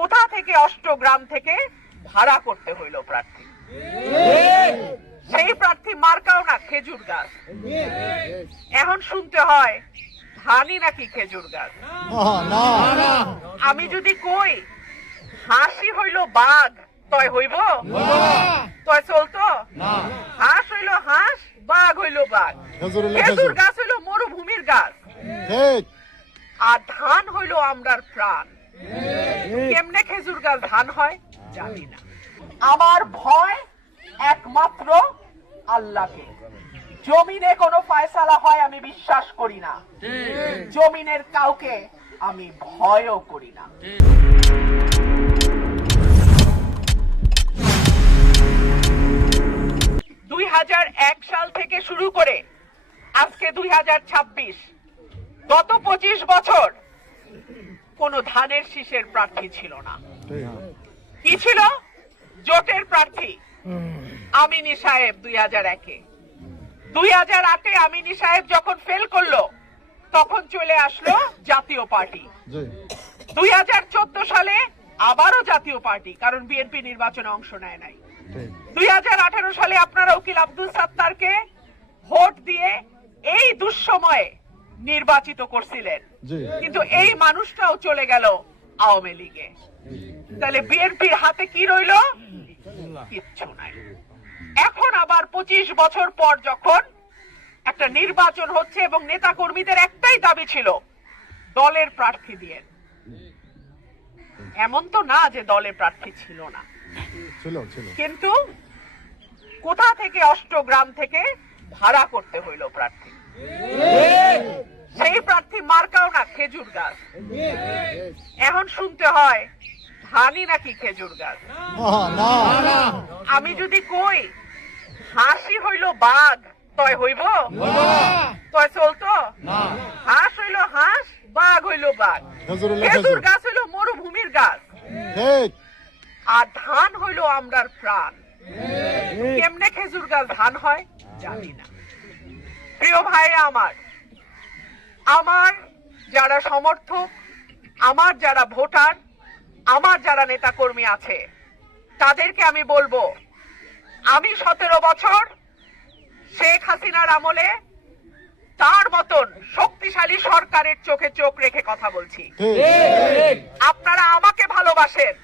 কোথা থেকে অষ্টগ্রাম থেকে ভাড়া করতে হইল প্রার্থী। সেই প্রার্থী মার্কাও না খেজুর গাছ। এখন শুনতে হয় ধানই নাকি খেজুর গাছ। আমি যদি কই হাসি হইল বাঘ তয় হইব, তয় চলতো? হাঁস হইল হাঁস, বাঘ হইল বাঘ। খেজুর গাছ হইল মরুভূমির গাছ, আর ধান হইল আমরার প্রাণ। কেমনে খেজুর গাছ ধান হয় জানি না। আমার ভয় একমাত্র আল্লাহকে। জমিনে কোনো ফয়সালা হয় আমি বিশ্বাস করি না, জমিনের কাউকে আমি ভয়ও করি না। 2001 সাল থেকে শুরু করে আজকে 2026, গত 25 বছর কোন ধানের শীষের প্রার্থী ছিল না। কি ছিল? জোটের প্রার্থী আমিনী সাহেব 2001-এ। 2008-এ আমিনী সাহেব যখন ফেল করলো তখন চলে আসলো জাতীয় পার্টি। 2014 সালে আবারও জাতীয় পার্টি, কারণ বিএনপি নির্বাচনে অংশ নেয় নাই। 2018 সালে আপনারা উকিল আব্দুল সাত্তারকে ভোট দিয়ে এই দুঃসময়ে নির্বাচিত করছিলেন, কিন্তু এই মানুষটাও চলে গেল আওয়ামী লীগে। তাহলে বিএনপির হাতে কি রইল? কিচ্ছু নাই। এখন আবার 25 বছর পর যখন একটা নির্বাচন হচ্ছে এবং নেতা কর্মীদের একটাই দাবি ছিল দলের প্রার্থী দিয়ে। এমন তো না যে দলের প্রার্থী ছিল না, কিন্তু কোথা থেকে অষ্টগ্রাম থেকে ভাড়া করতে হইল প্রার্থী। সেই প্রার্থী মার্কাও না খেজুর গাছ। এখন শুনতে হয় ধানই নাকি খেজুর গাছ। আমি যদি কই হাসি হইল বাঘ তয় হইব, তয় চলতো? হাঁস হইল হাঁস, বাঘ হইল বাঘ। খেজুর গাছ হইল মরুভূমির গাছ, আর ধান হইল আমরার প্রাণ। কেমনে খেজুর গাছ ধান হয় জানি না। প্রিয় ভাইরা আমার যারা সমর্থক, আমার যারা ভোটার, আমার যারা নেতা কর্মী আছে, তাদেরকে আমি বলবো, আমি 17 বছর শেখ হাসিনার আমলে তার মতন শক্তিশালী সরকারের চোখে চোখ রেখে কথা বলছি। আপনারা আমাকে ভালোবাসেন,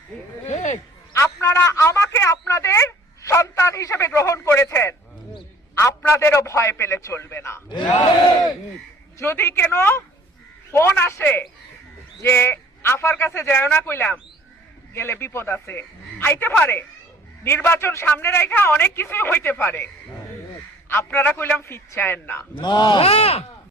আপনারা আমাকে আপনাদের সন্তান হিসেবে গ্রহণ করেছেন, আপনাদেরও ভয় পেলে চলবে না। যদি কেন ফোন আসে যে আফার কাছে যায় না, কইলাম গেলে বিপদ আছে, আইতে পারে, নির্বাচন সামনে রেখা অনেক কিছুই হইতে পারে, আপনারা কইলাম ফিরছেন না।